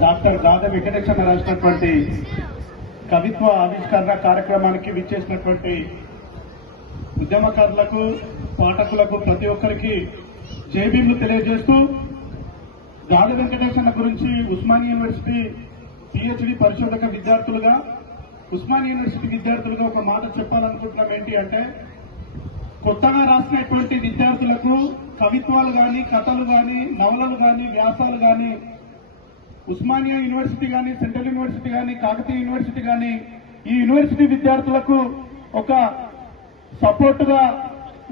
Doctor గాద Venkateswara రాసినటువంటి కవిత్వ ఆవిష్కరణ కార్యక్రమానికి విచ్చేసినటువంటి ఉద్యమకారులకు పాఠకులకు ప్రతి ఒక్కరికి జేబీలు తెలియజేస్తూ గాధ వెంకటేశ్వర గురించి ఉస్మానియా యూనివర్సిటీ పిహెచ్డి పరిశోధక విద్యార్థులుగా ఉస్మానియా యూనివర్సిటీ విద్యార్థులుగా ఒక మాట చెప్పాలనుకుంటున్నాం ఏంటి అంటే కొత్తగా రాసినటువంటి విద్యార్థులకు కవిత్వాలు కానీ కథలు కానీ నవలలు కానీ వ్యాసాలు కానీ ఉస్మానియా యూనివర్సిటీ కానీ సెంట్రల్ యూనివర్సిటీ కానీ కాకతీయ యూనివర్సిటీ కానీ ఈ యూనివర్సిటీ విద్యార్థులకు ఒక సపోర్టుగా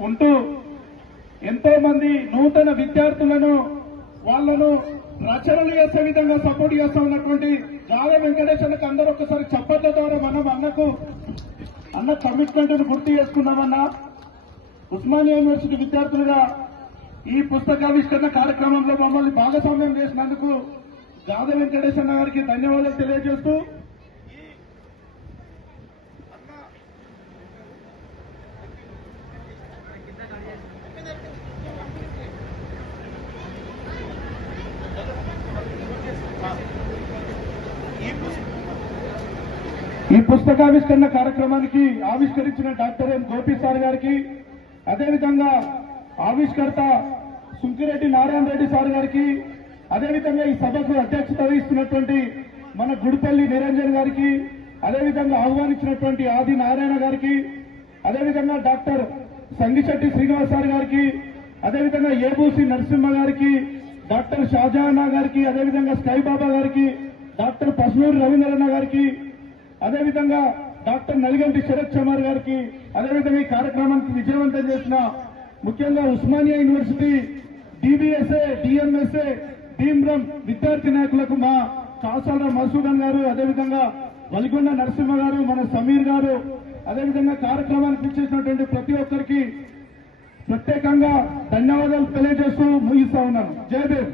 ఉంటూ ఎంతో మంది నూతన విద్యార్థులను వాళ్ళను రచనలు చేసే విధంగా సపోర్ట్ చేస్తా ఉన్నటువంటి గాల వెంకటేశ్వరకు అందరూ ఒకసారి చప్పట్ల ద్వారా మనం అన్నకు అన్న కమిట్మెంట్ను గుర్తు చేసుకున్నామన్నా ఉస్మానియా యూనివర్సిటీ విద్యార్థులుగా ఈ పుస్తకావిష్కరణ కార్యక్రమంలో మమ్మల్ని భాగస్వామ్యం చేసినందుకు గాద వెంకటేశ్వర గారికి ధన్యవాదాలు తెలియజేస్తూ ఈ పుస్తకావిష్కరణ కార్యక్రమానికి ఆవిష్కరించిన డాక్టర్ ఎం గోపి సార్ గారికి అదేవిధంగా ఆవిష్కర్త సుంకిరెడ్డి నారాయణ రెడ్డి సార్ గారికి అదేవిధంగా ఈ సభకు అధ్యక్షత వహిస్తున్నటువంటి మన గుడిపల్లి నిరంజన్ గారికి అదేవిధంగా ఆహ్వానించినటువంటి ఆది నారాయణ గారికి అదేవిధంగా డాక్టర్ సంగిశెట్టి శ్రీనివాస సార్ గారికి అదేవిధంగా ఏబూసి నరసింహ గారికి డాక్టర్ షాజహానా గారికి అదేవిధంగా స్కై బాబా గారికి డాక్టర్ పసునూరి రవీంద్రన్న గారికి అదేవిధంగా డాక్టర్ నలిగంటి శరత్ చమార్ గారికి అదేవిధంగా ఈ కార్యక్రమానికి విజయవంతం చేసిన ముఖ్యంగా ఉస్మానియా యూనివర్సిటీ డిబిఎస్ఏ డిఎంఎస్ఏ భీమ్రం విద్యార్థి నాయకులకు మా కాసాల మధుసూదన్ గారు అదేవిధంగా వలిగొండ నరసింహ గారు మన సమీర్ గారు అదేవిధంగా కార్యక్రమానికి ఇచ్చేసినటువంటి ప్రతి ఒక్కరికి ప్రత్యేకంగా ధన్యవాదాలు తెలియజేస్తూ ముగిస్తా ఉన్నాను. జయదేవ్